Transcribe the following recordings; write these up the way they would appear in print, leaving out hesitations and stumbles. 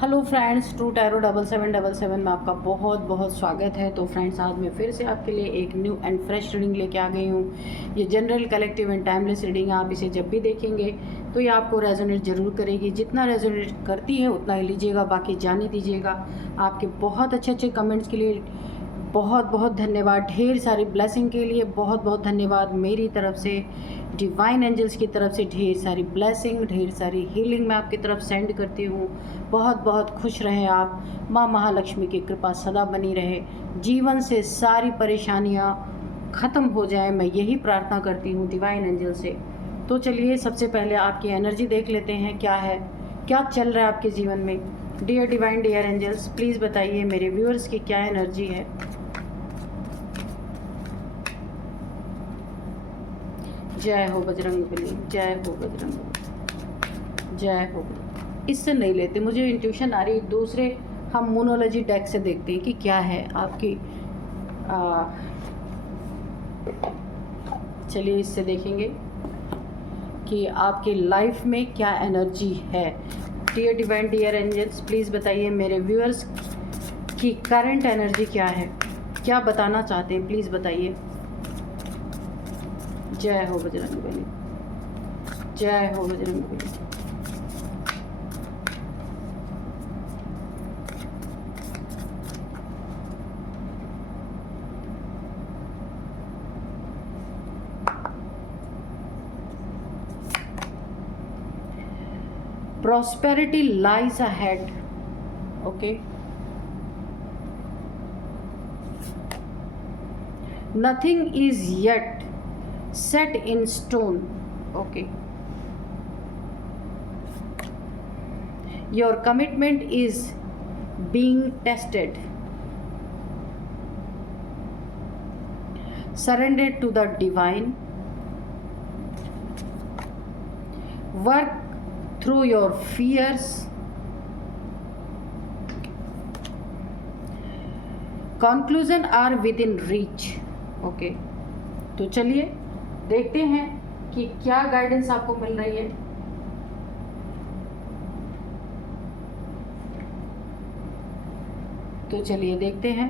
Hello friends, true tarot 7777 में आपका बहुत बहुत स्वागत है। तो फ्रेंड्स, आज मैं फिर से आपके लिए एक न्यू एंड फ्रेश रीडिंग लेके आ गई हूँ। ये general, collective and timeless reading है। आप इसे जब भी देखेंगे तो ये आपको रेजोनेट ज़रूर करेगी। जितना रेजोनेट करती है उतना ही लीजिएगा, बाकी जाने दीजिएगा। आपके बहुत अच्छे अच्छे कमेंट्स के लिए बहुत बहुत धन्यवाद। ढेर सारी ब्लेसिंग के लिए बहुत बहुत धन्यवाद। मेरी तरफ से, डिवाइन एंजल्स की तरफ से ढेर सारी ब्लेसिंग, ढेर सारी हीलिंग मैं आपकी तरफ सेंड करती हूँ। बहुत बहुत खुश रहें आप। माँ महालक्ष्मी की कृपा सदा बनी रहे। जीवन से सारी परेशानियाँ ख़त्म हो जाए, मैं यही प्रार्थना करती हूँ डिवाइन एंजल से। तो चलिए, सबसे पहले आपकी एनर्जी देख लेते हैं। क्या है, क्या चल रहा है आपके जीवन में। Dear divine, dear angels, please बताइए मेरे व्यूअर्स की क्या एनर्जी है। जय हो बजरंगबली, जय हो बजरंगबली, जय हो। इससे नहीं लेते, मुझे इंट्यूशन आ रही। दूसरे हम मोनोलॉजी डेक से देखते हैं कि क्या है आपकी। चलिए, इससे देखेंगे कि आपकी लाइफ में क्या एनर्जी है। Dear divine, dear angels, please बताइए मेरे व्यूअर्स की करंट एनर्जी क्या है, क्या बताना चाहते हैं, प्लीज़ बताइए। जय हो बजरंगबली, जय हो Bajrangbali. Prosperity lies ahead. Okay. Nothing is yet set in stone. Okay. Your commitment is being tested. Surrender to the divine. Work through your fears. Conclusion are within reach. Okay. तो चलिए देखते हैं कि क्या गाइडेंस आपको मिल रही है। तो चलिए देखते हैं।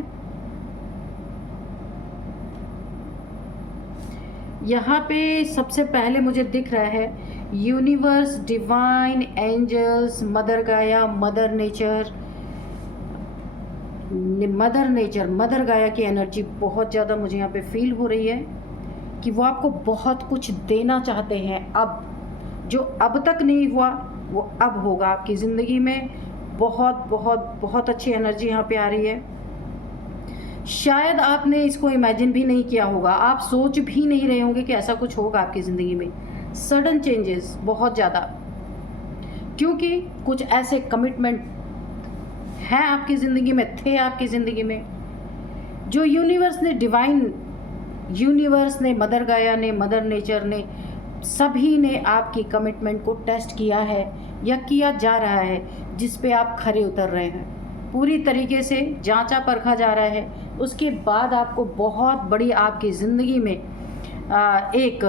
यहाँ पे सबसे पहले मुझे दिख रहा है यूनिवर्स, डिवाइन एंजल्स, मदर गाया, मदर नेचर, मदर गाया की एनर्जी बहुत ज़्यादा मुझे यहाँ पे फील हो रही है कि वो आपको बहुत कुछ देना चाहते हैं। अब जो अब तक नहीं हुआ वो अब होगा आपकी ज़िंदगी में। बहुत बहुत बहुत अच्छी एनर्जी यहाँ पे आ रही है। शायद आपने इसको इमेजिन भी नहीं किया होगा, आप सोच भी नहीं रहे होंगे कि ऐसा कुछ होगा आपकी ज़िंदगी में। सडन चेंजेस बहुत ज़्यादा, क्योंकि कुछ ऐसे कमिटमेंट हैं आपकी ज़िंदगी में, थे आपकी ज़िंदगी में, जो यूनिवर्स ने, डिवाइन यूनिवर्स ने, मदर गाया ने, मदर नेचर ने, सभी ने आपकी कमिटमेंट को टेस्ट किया है या किया जा रहा है, जिस पे आप खरे उतर रहे हैं। पूरी तरीके से जांचा परखा जा रहा है। उसके बाद आपको बहुत बड़ी आपकी ज़िंदगी में एक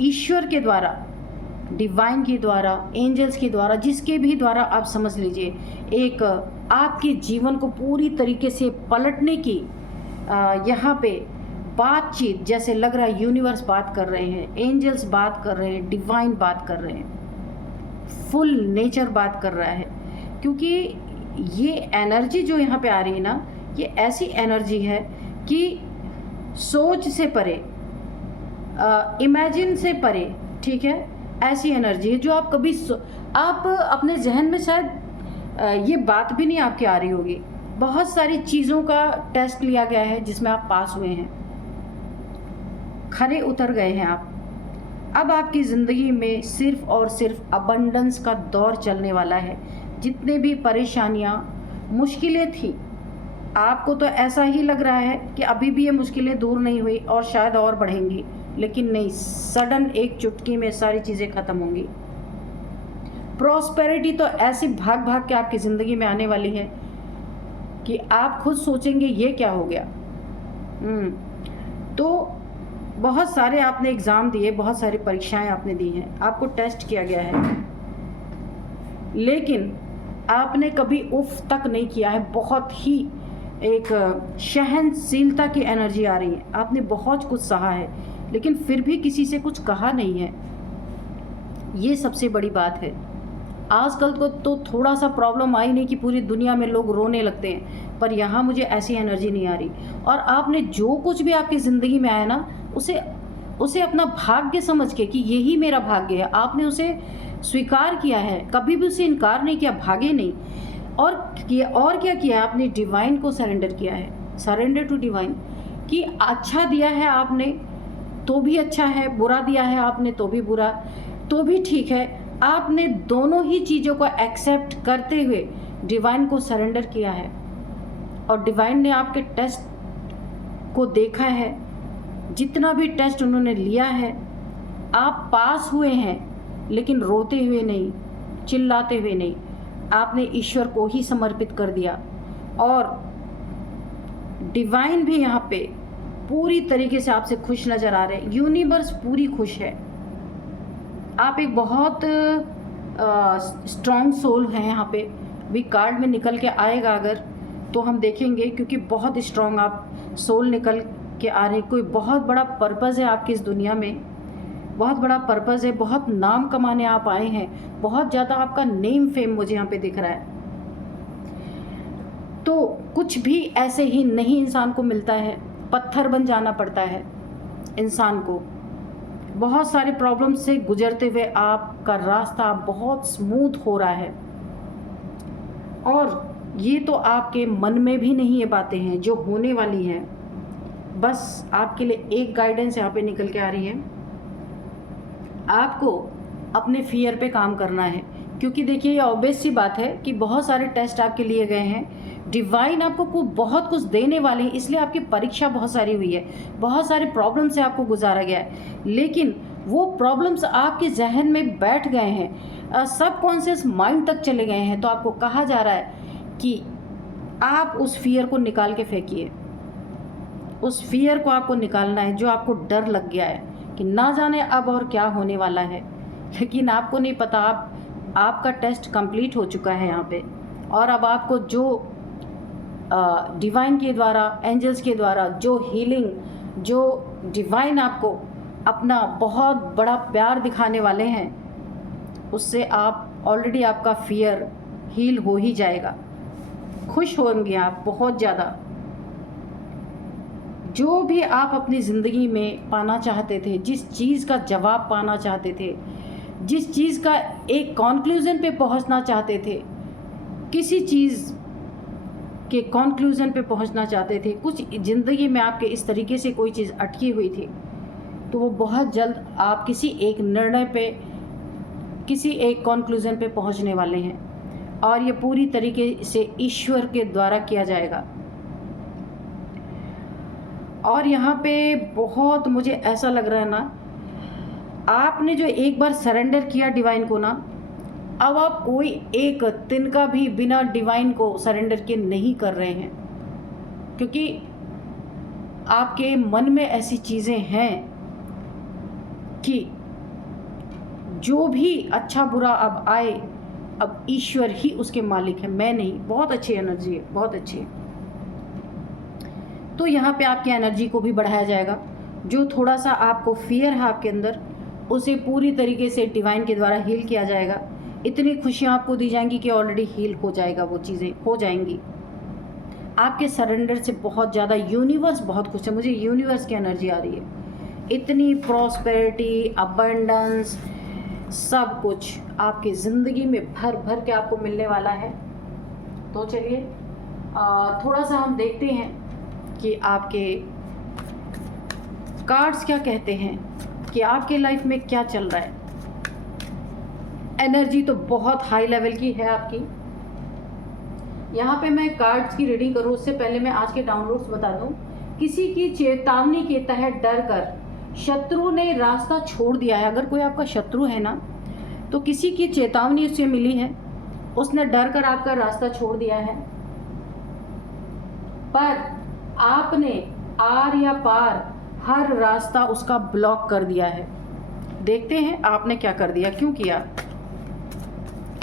ईश्वर के द्वारा, डिवाइन के द्वारा, एंजल्स के द्वारा, जिसके भी द्वारा आप समझ लीजिए, एक आपके जीवन को पूरी तरीके से पलटने की यहाँ पे बातचीत, जैसे लग रहा है यूनिवर्स बात कर रहे हैं, एंजल्स बात कर रहे हैं, डिवाइन बात कर रहे हैं, फुल नेचर बात कर रहा है। क्योंकि ये एनर्जी जो यहाँ पे आ रही है ना, ये ऐसी एनर्जी है कि सोच से परे, इमेजिन से परे, ठीक है, ऐसी एनर्जी है जो आप कभी आप अपने जहन में शायद ये बात भी नहीं आपकी आ रही होगी। बहुत सारी चीज़ों का टेस्ट लिया गया है जिसमें आप पास हुए हैं, खरे उतर गए हैं आप। अब आपकी ज़िंदगी में सिर्फ और सिर्फ अबंडेंस का दौर चलने वाला है। जितने भी परेशानियाँ, मुश्किलें थी, आपको तो ऐसा ही लग रहा है कि अभी भी ये मुश्किलें दूर नहीं हुई और शायद और बढ़ेंगी, लेकिन नहीं, सडन एक चुटकी में सारी चीज़ें ख़त्म होंगी। प्रॉस्पेरिटी तो ऐसी भाग भाग के आपकी ज़िंदगी में आने वाली है कि आप खुद सोचेंगे ये क्या हो गया। तो बहुत सारे आपने एग्ज़ाम दिए, बहुत सारी परीक्षाएं आपने दी हैं, आपको टेस्ट किया गया है। लेकिन आपने कभी उफ तक नहीं किया है। बहुत ही एक सहनशीलता की एनर्जी आ रही है। आपने बहुत कुछ सहा है लेकिन फिर भी किसी से कुछ कहा नहीं है, ये सबसे बड़ी बात है। आजकल को तो थोड़ा सा प्रॉब्लम आई नहीं कि पूरी दुनिया में लोग रोने लगते हैं, पर यहाँ मुझे ऐसी एनर्जी नहीं आ रही। और आपने जो कुछ भी आपकी ज़िंदगी में आया ना, उसे अपना भाग्य समझ के कि यही मेरा भाग्य है, आपने उसे स्वीकार किया है, कभी भी उसे इनकार नहीं किया, भागे नहीं। और क्या किया है, आपने डिवाइन को सरेंडर किया है। सरेंडर टू डिवाइन कि अच्छा दिया है आपने तो भी अच्छा है, बुरा दिया है आपने तो भी बुरा, तो भी ठीक है। आपने दोनों ही चीज़ों को एक्सेप्ट करते हुए डिवाइन को सरेंडर किया है और डिवाइन ने आपके टेस्ट को देखा है। जितना भी टेस्ट उन्होंने लिया है, आप पास हुए हैं, लेकिन रोते हुए नहीं, चिल्लाते हुए नहीं, आपने ईश्वर को ही समर्पित कर दिया। और डिवाइन भी यहाँ पे पूरी तरीके से आपसे खुश नज़र आ रहे हैं। यूनिवर्स पूरी खुश है। आप एक बहुत स्ट्रॉन्ग सोल हैं यहाँ पे। भी कार्ड में निकल के आएगा अगर तो हम देखेंगे, क्योंकि बहुत स्ट्रॉन्ग आप सोल निकल के आ रहे हैं। कोई बहुत बड़ा पर्पज़ है आपकी इस दुनिया में, बहुत बड़ा पर्पज़ है, बहुत नाम कमाने आप आए हैं, बहुत ज़्यादा आपका नेम फेम मुझे यहाँ पे दिख रहा है। तो कुछ भी ऐसे ही नहीं इंसान को मिलता है, पत्थर बन जाना पड़ता है इंसान को। बहुत सारे प्रॉब्लम से गुजरते हुए आपका रास्ता बहुत स्मूथ हो रहा है। और ये तो आपके मन में भी नहीं ये बातें हैं जो होने वाली हैं। बस आपके लिए एक गाइडेंस यहाँ पे निकल के आ रही है, आपको अपने फियर पे काम करना है। क्योंकि देखिए, ये ऑब्वियस सी बात है कि बहुत सारे टेस्ट आपके लिए गए हैं। डिवाइन आपको बहुत कुछ देने वाले हैं, इसलिए आपकी परीक्षा बहुत सारी हुई है, बहुत सारे प्रॉब्लम से आपको गुजारा गया है। लेकिन वो प्रॉब्लम्स आपके जहन में बैठ गए हैं, सबकॉन्शियस माइंड तक चले गए हैं। तो आपको कहा जा रहा है कि आप उस फियर को निकाल के फेंकिए। उस फियर को आपको निकालना है, जो आपको डर लग गया है कि ना जाने अब और क्या होने वाला है। लेकिन आपको नहीं पता, आपका टेस्ट कंप्लीट हो चुका है यहाँ पे। और अब आपको जो डिवाइन के द्वारा, एंजल्स के द्वारा जो हीलिंग, जो डिवाइन आपको अपना बहुत बड़ा प्यार दिखाने वाले हैं, उससे आप ऑलरेडी आपका फियर हील हो ही जाएगा। खुश होंगे आप बहुत ज़्यादा। जो भी आप अपनी ज़िंदगी में पाना चाहते थे, जिस चीज़ का जवाब पाना चाहते थे, जिस चीज़ का एक कॉन्क्लूज़न पे पहुंचना चाहते थे, किसी चीज़ के कॉन्क्लूज़न पे पहुंचना चाहते थे, कुछ ज़िंदगी में आपके इस तरीके से कोई चीज़ अटकी हुई थी, तो वो बहुत जल्द आप किसी एक निर्णय पे, किसी एक कॉन्क्लूज़न पे पहुंचने वाले हैं। और ये पूरी तरीके से ईश्वर के द्वारा किया जाएगा। और यहाँ पे बहुत मुझे ऐसा लग रहा है ना, आपने जो एक बार सरेंडर किया डिवाइन को ना, अब आप कोई एक तिनका भी बिना डिवाइन को सरेंडर के नहीं कर रहे हैं। क्योंकि आपके मन में ऐसी चीज़ें हैं कि जो भी अच्छा बुरा अब आए, अब ईश्वर ही उसके मालिक है, मैं नहीं। बहुत अच्छी एनर्जी है, बहुत अच्छी है। तो यहाँ पे आपकी एनर्जी को भी बढ़ाया जाएगा। जो थोड़ा सा आपको फियर है आपके अंदर, उसे पूरी तरीके से डिवाइन के द्वारा हील किया जाएगा। इतनी खुशियाँ आपको दी जाएंगी कि ऑलरेडी हील हो जाएगा, वो चीज़ें हो जाएंगी। आपके सरेंडर से बहुत ज़्यादा यूनिवर्स बहुत खुश है। मुझे यूनिवर्स की एनर्जी आ रही है। इतनी प्रॉस्पेरिटी, अबंडेंस, सब कुछ आपकी ज़िंदगी में भर भर के आपको मिलने वाला है। तो चलिए थोड़ा सा हम देखते हैं कि आपके कार्ड्स क्या कहते हैं, कि आपके लाइफ में क्या चल रहा है। एनर्जी तो बहुत हाई लेवल की है आपकी। यहाँ पे मैं कार्ड्स की रीडिंग करूँ उससे पहले मैं आज के डाउनलोड्स बता दूँ। किसी की चेतावनी के तहत डर कर शत्रु ने रास्ता छोड़ दिया है। अगर कोई आपका शत्रु है ना, तो किसी की चेतावनी उससे मिली है, उसने डर कर आपका रास्ता छोड़ दिया है, पर आपने आर या पार हर रास्ता उसका ब्लॉक कर दिया है। देखते हैं आपने क्या कर दिया, क्यों किया।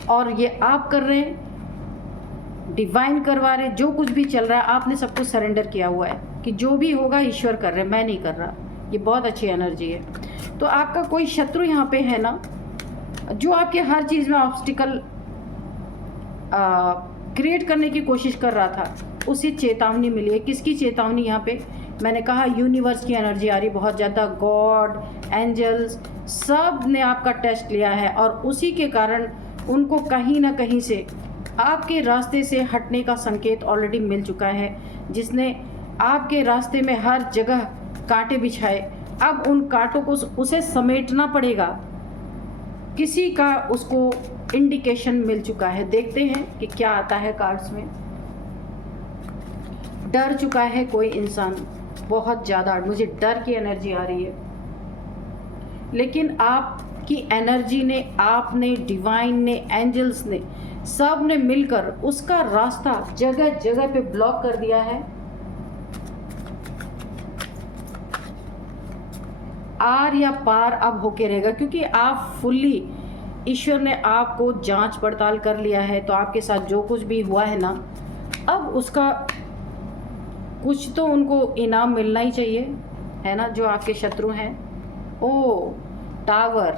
और ये आप कर रहे हैं, डिवाइन करवा रहे, जो कुछ भी चल रहा है आपने सब कुछ सरेंडर किया हुआ है कि जो भी होगा ईश्वर कर रहे हैं, मैं नहीं कर रहा। ये बहुत अच्छी एनर्जी है। तो आपका कोई शत्रु यहाँ पे है ना, जो आपके हर चीज़ में ऑब्स्टिकल क्रिएट करने की कोशिश कर रहा था, उसे चेतावनी मिली है। किसकी चेतावनी यहाँ पे? मैंने कहा यूनिवर्स की एनर्जी आ रही बहुत ज़्यादा, गॉड, एंजल्स सब ने आपका टेस्ट लिया है और उसी के कारण उनको कहीं ना कहीं से आपके रास्ते से हटने का संकेत ऑलरेडी मिल चुका है, जिसने आपके रास्ते में हर जगह कांटे बिछाए। अब उन कांटों को उसे समेटना पड़ेगा। किसी का उसको इंडिकेशन मिल चुका है। देखते हैं कि क्या आता है कार्ड्स में। डर चुका है कोई इंसान बहुत ज़्यादा, मुझे डर की एनर्जी आ रही है, लेकिन आपकी एनर्जी ने, आपने, डिवाइन ने, एंजल्स ने, सब ने मिलकर उसका रास्ता जगह जगह पे ब्लॉक कर दिया है। आर या पार अब होके रहेगा, क्योंकि आप फुल्ली, ईश्वर ने आपको जांच पड़ताल कर लिया है। तो आपके साथ जो कुछ भी हुआ है ना, अब उसका कुछ तो उनको इनाम मिलना ही चाहिए, है ना, जो आपके शत्रु हैं। ओ टावर,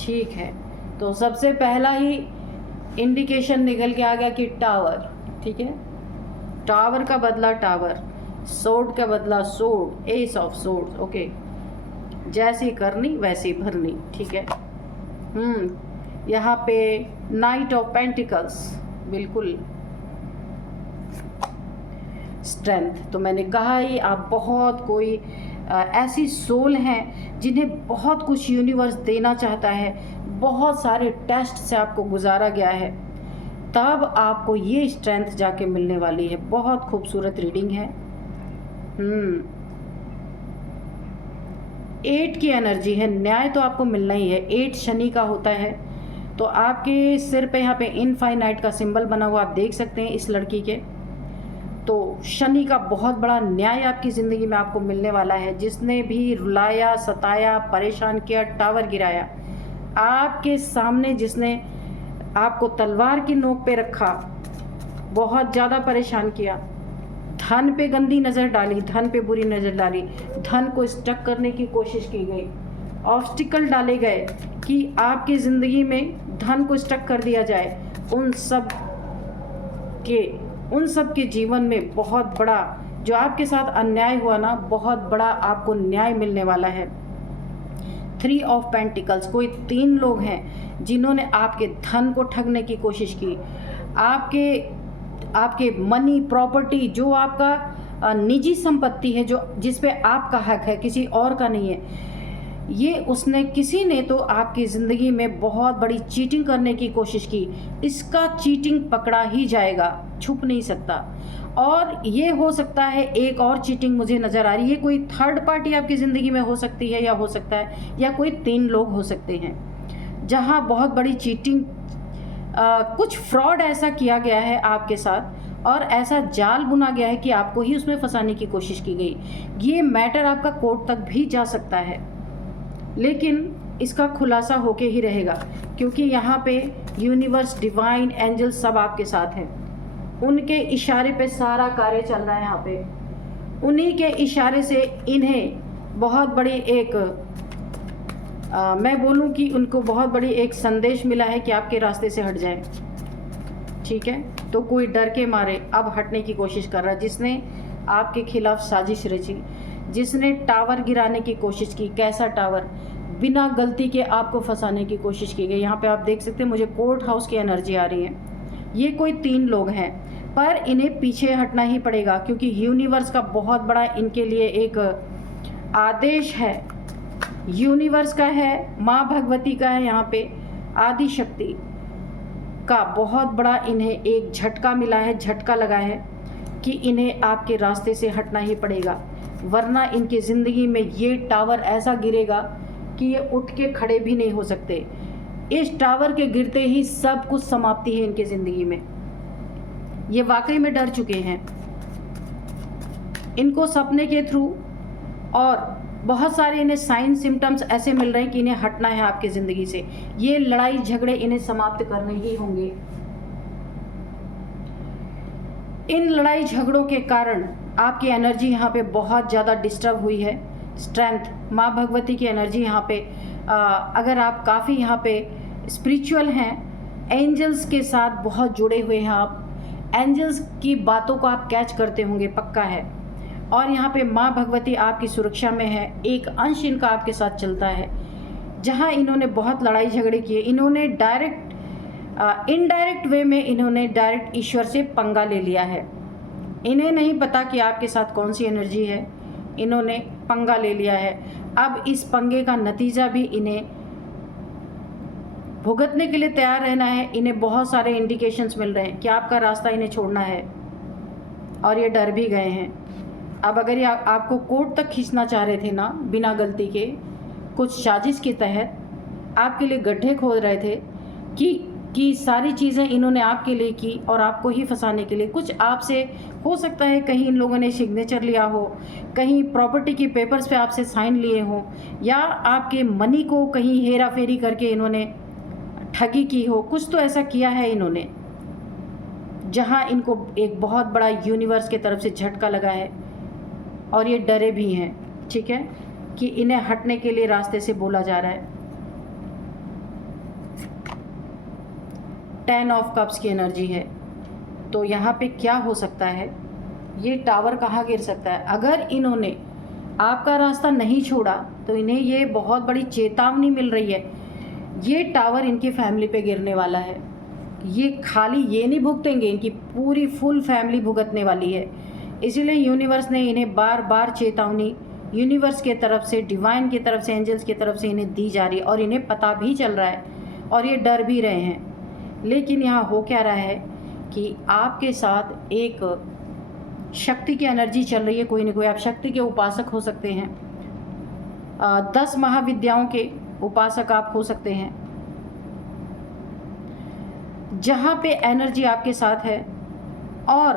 ठीक है। तो सबसे पहला ही इंडिकेशन निकल के आ गया कि टावर, ठीक है। टावर का बदला टावर, सोर्ड का बदला sword, S of sword, okay. जैसी करनी वैसी भरनी, ठीक है। यहाँ पे नाइट ऑफ पेंटिकल्स, बिल्कुल स्ट्रेंथ। तो मैंने कहा ही आप बहुत कोई ऐसी सोल हैं जिन्हें बहुत कुछ यूनिवर्स देना चाहता है, बहुत सारे टेस्ट से आपको गुजारा गया है, तब आपको ये स्ट्रेंथ जाके मिलने वाली है। बहुत खूबसूरत रीडिंग है। 8 की एनर्जी है, न्याय तो आपको मिलना ही है। 8 शनि का होता है। तो आपके सिर पे यहाँ पे इनफाइनाइट का सिंबल बना हुआ आप देख सकते हैं इस लड़की के। तो शनि का बहुत बड़ा न्याय आपकी ज़िंदगी में आपको मिलने वाला है। जिसने भी रुलाया, सताया, परेशान किया, टावर गिराया, आपके सामने जिसने आपको तलवार की नोक पे रखा, बहुत ज़्यादा परेशान किया, धन पे गंदी नज़र डाली, धन पे बुरी नज़र डाली, धन को स्टक करने की कोशिश की गई, ऑब्स्टिकल डाले गए कि आपकी ज़िंदगी में धन को स्टक कर दिया जाए। उन सब के जीवन में बहुत बड़ा जो आपके साथ अन्याय हुआ ना, बहुत बड़ा आपको न्याय मिलने वाला है। 3 ऑफ पेंटिकल्स, कोई 3 लोग हैं जिन्होंने आपके धन को ठगने की कोशिश की। आपके मनी, प्रॉपर्टी, जो आपका निजी संपत्ति है, जो जिस पे आपका हक है, किसी और का नहीं है, ये उसने, किसी ने तो आपकी ज़िंदगी में बहुत बड़ी चीटिंग करने की कोशिश की। इसका चीटिंग पकड़ा ही जाएगा, छुप नहीं सकता। और ये हो सकता है एक और चीटिंग मुझे नज़र आ रही है, कोई थर्ड पार्टी आपकी ज़िंदगी में हो सकती है, या हो सकता है या कोई 3 लोग हो सकते हैं, जहाँ बहुत बड़ी चीटिंग, कुछ फ्रॉड ऐसा किया गया है आपके साथ और ऐसा जाल बुना गया है कि आपको ही उसमें फंसाने की कोशिश की गई। ये मैटर आपका कोर्ट तक भी जा सकता है, लेकिन इसका खुलासा होके ही रहेगा, क्योंकि यहाँ पे यूनिवर्स, डिवाइन, एंजल सब आपके साथ हैं। उनके इशारे पे सारा कार्य चल रहा है यहाँ पे। उन्हीं के इशारे से इन्हें बहुत बड़ी एक मैं बोलूँ कि उनको बहुत बड़ी एक संदेश मिला है कि आपके रास्ते से हट जाए, ठीक है। तो कोई डर के मारे अब हटने की कोशिश कर रहा है, जिसने आपके खिलाफ साजिश रची, जिसने टावर गिराने की कोशिश की। कैसा टावर? बिना गलती के आपको फंसाने की कोशिश की गई। यहाँ पे आप देख सकते हैं, मुझे कोर्ट हाउस की एनर्जी आ रही है। ये कोई 3 लोग हैं, पर इन्हें पीछे हटना ही पड़ेगा, क्योंकि यूनिवर्स का बहुत बड़ा इनके लिए एक आदेश है। यूनिवर्स का है, माँ भगवती का है, यहाँ पे आदि शक्ति का बहुत बड़ा इन्हें एक झटका मिला है, झटका लगा है कि इन्हें आपके रास्ते से हटना ही पड़ेगा, वरना इनकी ज़िंदगी में ये टावर ऐसा गिरेगा कि ये उठ के खड़े भी नहीं हो सकते। इस टावर के गिरते ही सब कुछ समाप्ति है इनकी ज़िंदगी में। ये वाकई में डर चुके हैं। इनको सपने के थ्रू और बहुत सारे इन्हें साइन सिम्टम्स ऐसे मिल रहे हैं कि इन्हें हटना है आपकी ज़िंदगी से। ये लड़ाई झगड़े इन्हें समाप्त करने ही होंगे। इन लड़ाई झगड़ों के कारण आपकी एनर्जी यहाँ पे बहुत ज़्यादा डिस्टर्ब हुई है। स्ट्रेंथ, माँ भगवती की एनर्जी यहाँ पे अगर आप काफ़ी यहाँ पे स्पिरिचुअल हैं, एंजल्स के साथ बहुत जुड़े हुए हैं आप, एंजल्स की बातों को आप कैच करते होंगे, पक्का है। और यहाँ पे माँ भगवती आपकी सुरक्षा में है, एक अंश इनका आपके साथ चलता है। जहाँ इन्होंने बहुत लड़ाई झगड़े किए, इन्होंने इनडायरेक्ट वे में इन्होंने डायरेक्ट ईश्वर से पंगा ले लिया है। इन्हें नहीं पता कि आपके साथ कौन सी एनर्जी है, इन्होंने पंगा ले लिया है। अब इस पंगे का नतीजा भी इन्हें भुगतने के लिए तैयार रहना है। इन्हें बहुत सारे इंडिकेशंस मिल रहे हैं कि आपका रास्ता इन्हें छोड़ना है, और ये डर भी गए हैं। अब अगर ये आपको कोर्ट तक खींचना चाह रहे थे ना, बिना गलती के, कुछ साजिश के तहत आपके लिए गड्ढे खोद रहे थे कि सारी चीज़ें इन्होंने आपके लिए की और आपको ही फंसाने के लिए। कुछ आपसे हो सकता है कहीं इन लोगों ने सिग्नेचर लिया हो, कहीं प्रॉपर्टी के पेपर्स पे आपसे साइन लिए हो, या आपके मनी को कहीं हेरा फेरी करके इन्होंने ठगी की हो। कुछ तो ऐसा किया है इन्होंने जहां इनको एक बहुत बड़ा यूनिवर्स की तरफ से झटका लगा है, और ये डरे भी हैं, ठीक है, कि इन्हें हटने के लिए रास्ते से बोला जा रहा है। 10 ऑफ कप्स की एनर्जी है। तो यहाँ पे क्या हो सकता है, ये टावर कहाँ गिर सकता है। अगर इन्होंने आपका रास्ता नहीं छोड़ा तो इन्हें ये बहुत बड़ी चेतावनी मिल रही है, ये टावर इनकी फैमिली पे गिरने वाला है। ये खाली ये नहीं भुगतेंगे, इनकी पूरी फुल फैमिली भुगतने वाली है। इसीलिए यूनिवर्स ने इन्हें बार बार चेतावनी यूनिवर्स के तरफ से, डिवाइन की तरफ से, एंजल्स की तरफ से इन्हें दी जा रही है, और इन्हें पता भी चल रहा है और ये डर भी रहे हैं। लेकिन यहाँ हो क्या रहा है कि आपके साथ एक शक्ति की एनर्जी चल रही है, कोई ना कोई। आप शक्ति के उपासक हो सकते हैं, 10 महाविद्याओं के उपासक आप हो सकते हैं। जहाँ पे एनर्जी आपके साथ है, और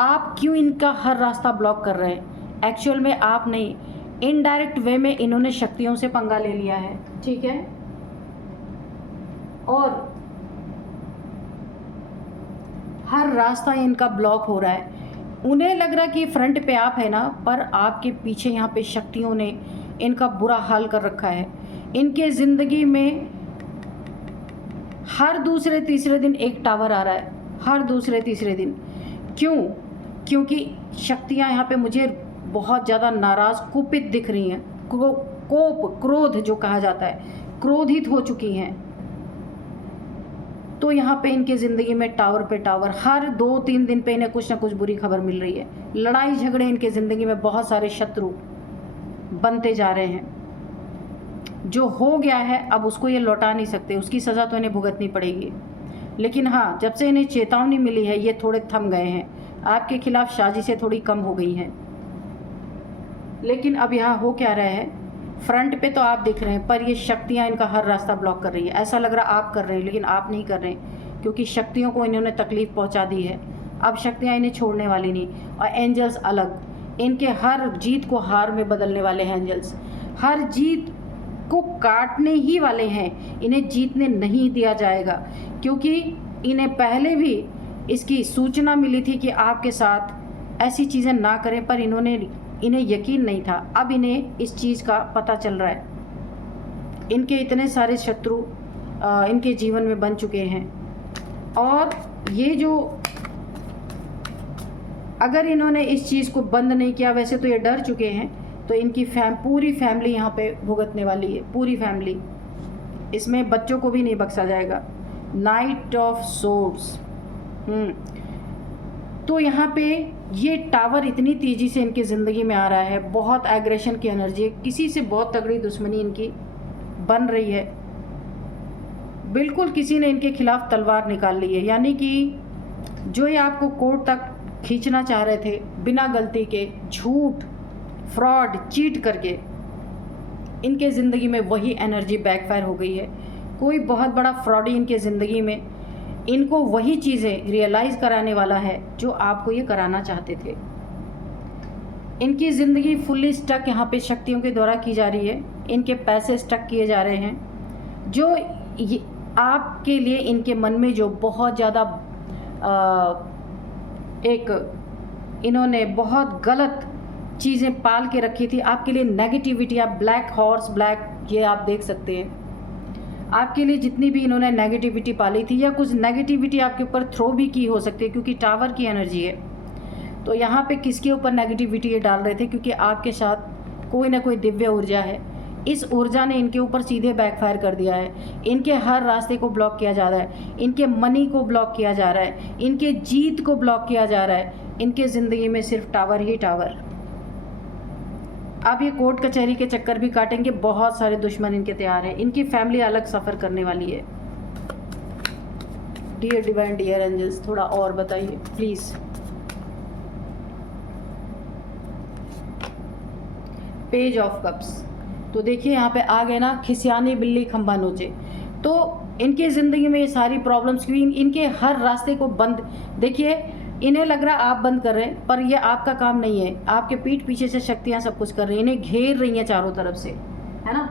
आप क्यों इनका हर रास्ता ब्लॉक कर रहे हैं। एक्चुअल में आप नहीं, इनडायरेक्ट वे में इन्होंने शक्तियों से पंगा ले लिया है, ठीक है। और हर रास्ता इनका ब्लॉक हो रहा है। उन्हें लग रहा कि फ्रंट पे आप है ना, पर आपके पीछे यहाँ पे शक्तियों ने इनका बुरा हाल कर रखा है। इनके ज़िंदगी में हर दूसरे तीसरे दिन एक टावर आ रहा है, हर दूसरे तीसरे दिन। क्यों? क्योंकि शक्तियाँ यहाँ पे मुझे बहुत ज़्यादा नाराज़, कुपित दिख रही हैं। क्रोध जो कहा जाता है, क्रोधित हो चुकी हैं। तो यहाँ पे इनके ज़िंदगी में टावर पे टावर, हर 2-3 दिन पे इन्हें कुछ ना कुछ बुरी खबर मिल रही है। लड़ाई झगड़े इनके ज़िंदगी में, बहुत सारे शत्रु बनते जा रहे हैं। जो हो गया है अब उसको ये लौटा नहीं सकते, उसकी सज़ा तो इन्हें भुगतनी पड़ेगी। लेकिन हाँ, जब से इन्हें चेतावनी मिली है ये थोड़े थम गए हैं, आपके खिलाफ साजिशें थोड़ी कम हो गई हैं। लेकिन अब यहाँ हो क्या रहा है, फ्रंट पे तो आप दिख रहे हैं, पर ये शक्तियाँ इनका हर रास्ता ब्लॉक कर रही है। ऐसा लग रहा आप कर रहे हैं, लेकिन आप नहीं कर रहे हैं, क्योंकि शक्तियों को इन्होंने तकलीफ़ पहुँचा दी है। अब शक्तियाँ इन्हें छोड़ने वाली नहीं। और एंजल्स अलग, इनके हर जीत को हार में बदलने वाले हैं। एंजल्स हर जीत को काटने ही वाले हैं, इन्हें जीतने नहीं दिया जाएगा। क्योंकि इन्हें पहले भी इसकी सूचना मिली थी कि आपके साथ ऐसी चीज़ें ना करें, पर इन्हें यकीन नहीं था। अब इन्हें इस चीज़ का पता चल रहा है। इनके इतने सारे शत्रु इनके जीवन में बन चुके हैं, और ये जो अगर इन्होंने इस चीज़ को बंद नहीं किया, वैसे तो ये डर चुके हैं, तो इनकी पूरी फैमिली यहाँ पे भुगतने वाली है, पूरी फैमिली। इसमें बच्चों को भी नहीं बख्शा जाएगा। Night of swords. तो यहाँ पे ये टावर इतनी तेज़ी से इनकी ज़िंदगी में आ रहा है, बहुत एग्रेशन की एनर्जी, किसी से बहुत तगड़ी दुश्मनी इनकी बन रही है। बिल्कुल किसी ने इनके खिलाफ तलवार निकाल ली है। यानी कि जो ये आपको कोर्ट तक खींचना चाह रहे थे बिना गलती के, झूठ, फ्रॉड, चीट करके, इनके ज़िंदगी में वही एनर्जी बैकफायर हो गई है। कोई बहुत बड़ा फ्रॉडी इनके ज़िंदगी में इनको वही चीज़ें रियलाइज़ कराने वाला है जो आपको ये कराना चाहते थे। इनकी ज़िंदगी फुल्ली स्टक यहाँ पे शक्तियों के द्वारा की जा रही है। इनके पैसे स्टक किए जा रहे हैं। जो ये आपके लिए इनके मन में जो बहुत ज़्यादा एक इन्होंने बहुत गलत चीज़ें पाल के रखी थी आपके लिए, नेगेटिविटी, आप ब्लैक हॉर्स, ब्लैक, ये आप देख सकते हैं। आपके लिए जितनी भी इन्होंने नेगेटिविटी पाली थी, या कुछ नेगेटिविटी आपके ऊपर थ्रो भी की हो सकती है, क्योंकि टावर की एनर्जी है। तो यहाँ पे किसके ऊपर नेगेटिविटी ये डाल रहे थे? क्योंकि आपके साथ कोई ना कोई दिव्य ऊर्जा है। इस ऊर्जा ने इनके ऊपर सीधे बैकफायर कर दिया है। इनके हर रास्ते को ब्लॉक किया जा रहा है, इनके मनी को ब्लॉक किया जा रहा है, इनके जीत को ब्लॉक किया जा रहा है। इनके ज़िंदगी में सिर्फ टावर ही टावर। अब ये कोर्ट कचहरी के चक्कर भी काटेंगे। बहुत सारे दुश्मन इनके तैयार हैं। इनकी फैमिली अलग सफ़र करने वाली है। डियर डिवाइन, डियर एंजल्स, थोड़ा और बताइए प्लीज़। पेज ऑफ कप्स, तो देखिए यहाँ पे आ गए ना, खिसियानी बिल्ली खंबा नोचे। तो इनकी ज़िंदगी में ये सारी प्रॉब्लम्स क्यों? इनके हर रास्ते को बंद, देखिए इन्हें लग रहा आप बंद कर रहे हैं, पर ये आपका काम नहीं है। आपके पीठ पीछे से शक्तियाँ सब कुछ कर रही हैं, इन्हें घेर रही हैं चारों तरफ से, है ना।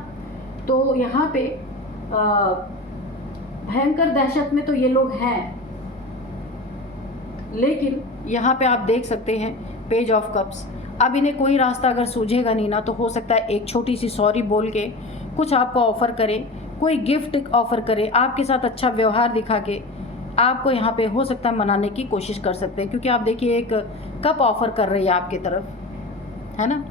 तो यहाँ पे भयंकर दहशत में तो ये लोग हैं, लेकिन यहाँ पे आप देख सकते हैं पेज ऑफ कप्स। अब इन्हें कोई रास्ता अगर सूझेगा नहीं ना, तो हो सकता है एक छोटी सी सॉरी बोल के कुछ आपको ऑफ़र करे, कोई गिफ्ट ऑफ़र करे, आपके साथ अच्छा व्यवहार दिखा के आपको यहाँ पे हो सकता है मनाने की कोशिश कर सकते हैं। क्योंकि आप देखिए एक कप ऑफ़र कर रही है आपकी तरफ, है ना।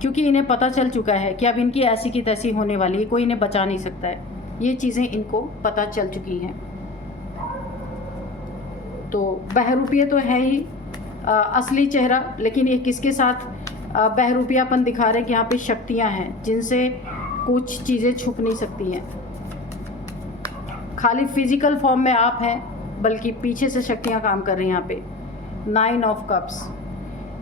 क्योंकि इन्हें पता चल चुका है कि अब इनकी ऐसी की तैसी होने वाली है, कोई इन्हें बचा नहीं सकता है। ये चीज़ें इनको पता चल चुकी हैं। तो बहरूपिया तो है ही असली चेहरा, लेकिन ये किसके साथ बहरूपियापन दिखा रहे हैं कि यहाँ पे शक्तियाँ हैं जिनसे कुछ चीज़ें छुप नहीं सकती हैं। खाली फिजिकल फॉर्म में आप हैं, बल्कि पीछे से शक्तियाँ काम कर रही हैं यहाँ पे। 9 ऑफ कप्स,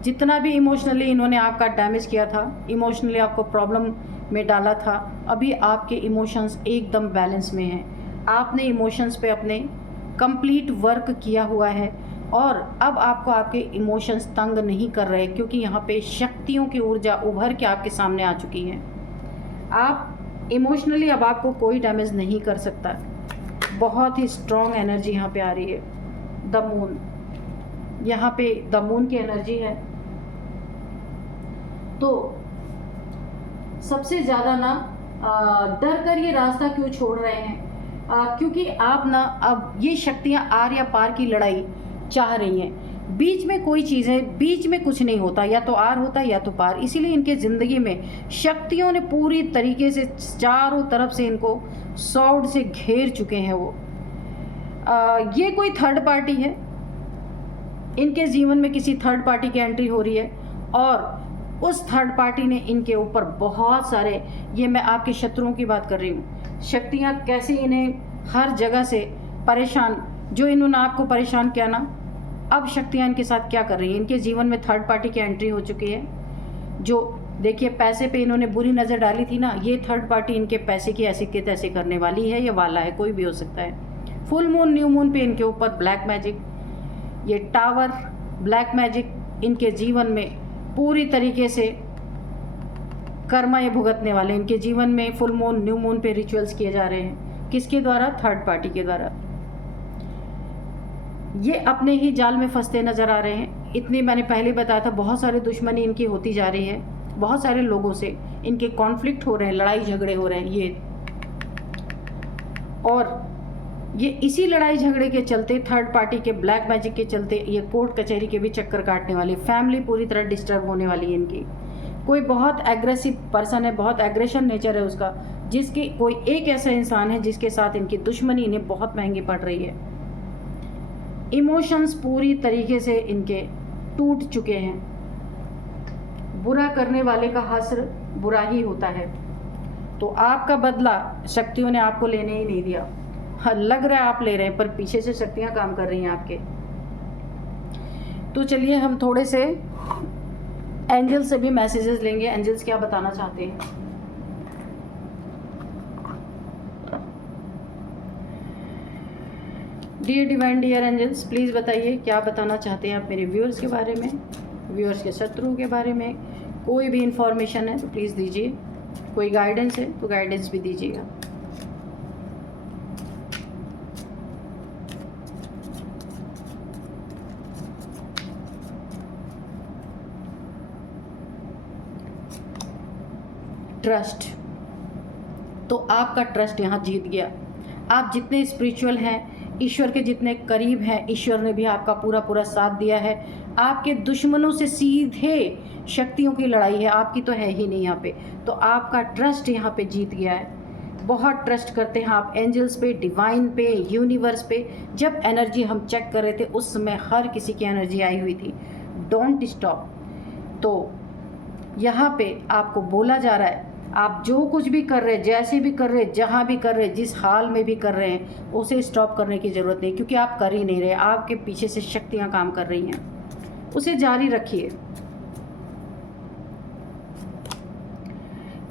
जितना भी इमोशनली इन्होंने आपका डैमेज किया था, इमोशनली आपको प्रॉब्लम में डाला था, अभी आपके इमोशंस एकदम बैलेंस में हैं। आपने इमोशंस पे अपने कंप्लीट वर्क किया हुआ है और अब आपको आपके इमोशंस तंग नहीं कर रहे, क्योंकि यहाँ पे शक्तियों की ऊर्जा उभर के आपके सामने आ चुकी है। आप इमोशनली अब आपको कोई डैमेज नहीं कर सकता। बहुत ही स्ट्रॉन्ग एनर्जी यहाँ पे आ रही है। द मून, यहाँ पे द मून की एनर्जी है। तो सबसे ज़्यादा ना डर कर ये रास्ता क्यों छोड़ रहे हैं? क्योंकि आप ना अब ये शक्तियाँ आर या पार की लड़ाई चाह रही हैं। बीच में कोई चीज़ें, बीच में कुछ नहीं होता, या तो आर होता है या तो पार। इसीलिए इनके ज़िंदगी में शक्तियों ने पूरी तरीके से चारों तरफ से इनको सॉर्ड से घेर चुके हैं। वो ये कोई थर्ड पार्टी है, इनके जीवन में किसी थर्ड पार्टी की एंट्री हो रही है और उस थर्ड पार्टी ने इनके ऊपर बहुत सारे, ये मैं आपके शत्रुओं की बात कर रही हूँ, शक्तियाँ कैसे इन्हें हर जगह से परेशान, जो इन्होंने आपको परेशान किया ना, अब शक्तियाँ इनके साथ क्या कर रही हैं? इनके जीवन में थर्ड पार्टी की एंट्री हो चुकी है। जो देखिए पैसे पे इन्होंने बुरी नज़र डाली थी ना, ये थर्ड पार्टी इनके पैसे की ऐसी के तैसे करने वाली है, या वाला है, कोई भी हो सकता है। फुल मून, न्यू मून पे इनके ऊपर ब्लैक मैजिक, ये टावर, ब्लैक मैजिक इनके जीवन में पूरी तरीके से कर्मा ये भुगतने वाले। इनके जीवन में फुल मून, न्यू मून पे रिचुअल्स किए जा रहे हैं। किसके द्वारा? थर्ड पार्टी के द्वारा। ये अपने ही जाल में फंसते नज़र आ रहे हैं। इतनी मैंने पहले बताया था, बहुत सारी दुश्मनी इनकी होती जा रही है, बहुत सारे लोगों से इनके कॉन्फ्लिक्ट हो रहे हैं, लड़ाई झगड़े हो रहे हैं ये, और ये इसी लड़ाई झगड़े के चलते, थर्ड पार्टी के ब्लैक मैजिक के चलते, ये कोर्ट कचहरी के भी चक्कर काटने वाली, फैमिली पूरी तरह डिस्टर्ब होने वाली है इनकी। कोई बहुत एग्रेसिव पर्सन है, बहुत एग्रेशन नेचर है उसका, जिसकी कोई एक ऐसा इंसान है जिसके साथ इनकी दुश्मनी इन्हें बहुत महंगी पड़ रही है। इमोशंस पूरी तरीके से इनके टूट चुके हैं। बुरा करने वाले का हश्र बुरा ही होता है। तो आपका बदला शक्तियों ने आपको लेने ही नहीं दिया। हाँ, लग रहा है आप ले रहे हैं, पर पीछे से शक्तियाँ काम कर रही हैं आपके। तो चलिए हम थोड़े से एंजल से भी मैसेजेस लेंगे, एंजल्स क्या बताना चाहते हैं। Dear divine, dear angels, please बताइए क्या बताना चाहते हैं आप मेरे व्यूअर्स के बारे में। व्यूअर्स के शत्रु के बारे में कोई भी इंफॉर्मेशन है तो प्लीज़ दीजिए, कोई गाइडेंस है तो गाइडेंस भी दीजिएगा। ट्रस्ट, तो आपका ट्रस्ट यहाँ जीत गया। आप जितने स्पिरिचुअल हैं, ईश्वर के जितने करीब हैं, ईश्वर ने भी आपका पूरा पूरा साथ दिया है। आपके दुश्मनों से सीधे शक्तियों की लड़ाई है, आपकी तो है ही नहीं यहाँ पे। तो आपका ट्रस्ट यहाँ पे जीत गया है। बहुत ट्रस्ट करते हैं आप एंजल्स पे, डिवाइन पे, यूनिवर्स पे। जब एनर्जी हम चेक कर रहे थे उस समय हर किसी की एनर्जी आई हुई थी। Don't stop. तो यहाँ पे आपको बोला जा रहा है, आप जो कुछ भी कर रहे हैं, जैसे भी कर रहे हैं, जहाँ भी कर रहे हैं, जिस हाल में भी कर रहे हैं, उसे स्टॉप करने की ज़रूरत नहीं, क्योंकि आप कर ही नहीं रहे। आपके पीछे से शक्तियाँ काम कर रही हैं, उसे जारी रखिए।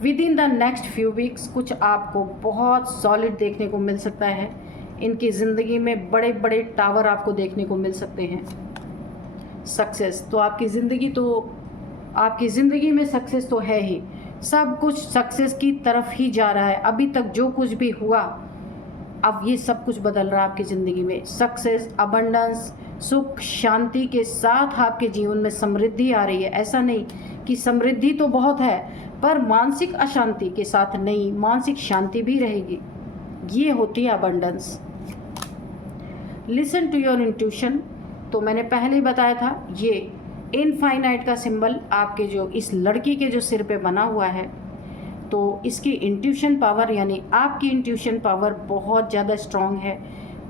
With in the next few weeks कुछ आपको बहुत सॉलिड देखने को मिल सकता है। इनकी ज़िंदगी में बड़े बड़े टावर आपको देखने को मिल सकते हैं। सक्सेस तो आपकी ज़िंदगी में सक्सेस तो है ही, सब कुछ सक्सेस की तरफ ही जा रहा है। अभी तक जो कुछ भी हुआ, अब ये सब कुछ बदल रहा है आपकी ज़िंदगी में। सक्सेस, अबंडेंस, सुख, शांति के साथ आपके जीवन में समृद्धि आ रही है। ऐसा नहीं कि समृद्धि तो बहुत है पर मानसिक अशांति के साथ नहीं, मानसिक शांति भी रहेगी। ये होती है abundance. Listen to your intuition, तो मैंने पहले ही बताया था, ये इनफाइनाइट का सिंबल आपके जो इस लड़की के जो सिर पे बना हुआ है, तो इसकी इंट्यूशन पावर यानी आपकी इंट्यूशन पावर बहुत ज़्यादा स्ट्रॉन्ग है।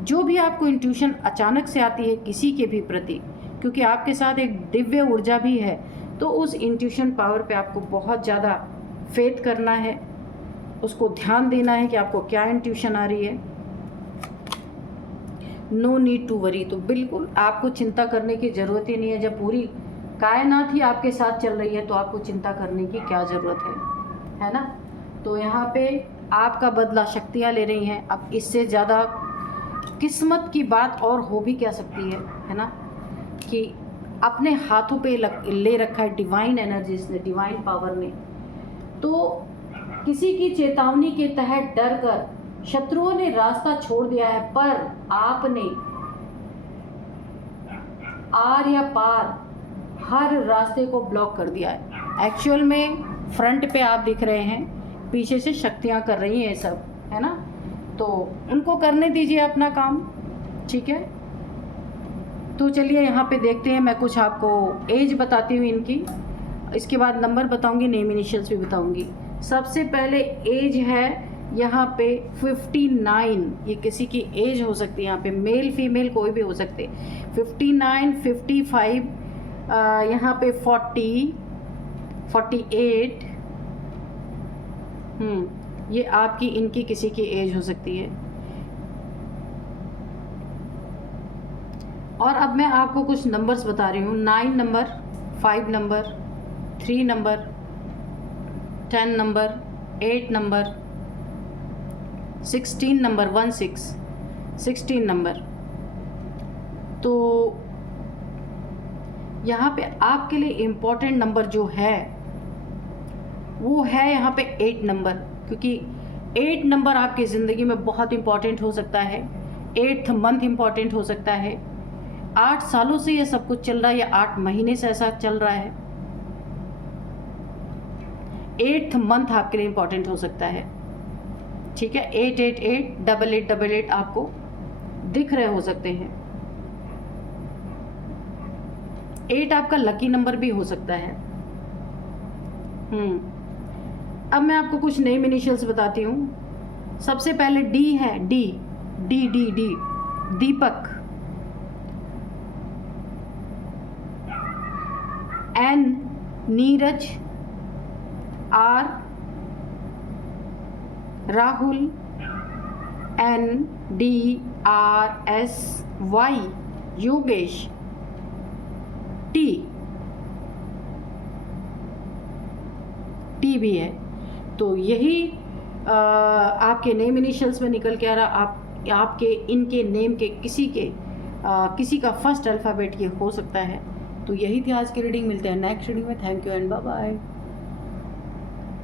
जो भी आपको इंट्यूशन अचानक से आती है किसी के भी प्रति, क्योंकि आपके साथ एक दिव्य ऊर्जा भी है, तो उस इंट्यूशन पावर पे आपको बहुत ज़्यादा फेथ करना है, उसको ध्यान देना है कि आपको क्या इंट्यूशन आ रही है। नो नीड टू वरी, तो बिल्कुल आपको चिंता करने की ज़रूरत ही नहीं है। जब पूरी कायनात ही आपके साथ चल रही है तो आपको चिंता करने की क्या ज़रूरत है ना। तो यहाँ पे आपका बदला शक्तियाँ ले रही हैं। अब इससे ज़्यादा किस्मत की बात और हो भी क्या सकती है ना, कि अपने हाथों पे ले रखा है डिवाइन एनर्जीज ने, डिवाइन पावर ने। तो किसी की चेतावनी के तहत डर कर शत्रुओं ने रास्ता छोड़ दिया है, पर आपने आर या पार हर रास्ते को ब्लॉक कर दिया है। एक्चुअल में फ्रंट पे आप दिख रहे हैं, पीछे से शक्तियाँ कर रही हैं ये सब, है ना। तो उनको करने दीजिए अपना काम, ठीक है। तो चलिए यहाँ पे देखते हैं। मैं कुछ आपको एज बताती हूँ इनकी, इसके बाद नंबर बताऊँगी, नेम इनिशियल्स भी बताऊँगी। सबसे पहले एज है यहाँ पे 59, ये किसी की एज हो सकती है, यहाँ पे मेल फीमेल कोई भी हो सकते। 59, 55, यहाँ पे 40, 48, ये आपकी इनकी किसी की एज हो सकती है। और अब मैं आपको कुछ नंबर्स बता रही हूँ। 9 number, 5 number, 3 number, 10 number, 8 number, 16 number, 16 number. तो यहाँ पे आपके लिए इम्पोर्टेंट नंबर जो है वो है यहाँ पे 8 नंबर, क्योंकि 8 नंबर आपकी ज़िंदगी में बहुत इम्पोर्टेंट हो सकता है। 8th मंथ इम्पोर्टेंट हो सकता है। 8 सालों से ये सब कुछ चल रहा है या 8 महीने से ऐसा चल रहा है। 8th मंथ आपके लिए इम्पोर्टेंट हो सकता है, ठीक है। 888, 8888 आपको दिख रहे हो सकते हैं। 8 आपका लकी नंबर भी हो सकता है। अब मैं आपको कुछ नेम इनिशियल्स बताती हूँ। सबसे पहले डी है, D D D D Deepak, N Neeraj, R Rahul, N D R S Y Yogesh, T भी है। तो यही आपके नेम इनिशियल्स में निकल के आ रहा। आपके इनके नेम के किसी का फर्स्ट अल्फ़ाबेट ये हो सकता है। तो यही थी आज की रीडिंग। मिलते हैं नेक्स्ट रीडिंग में। Thank you and bye bye.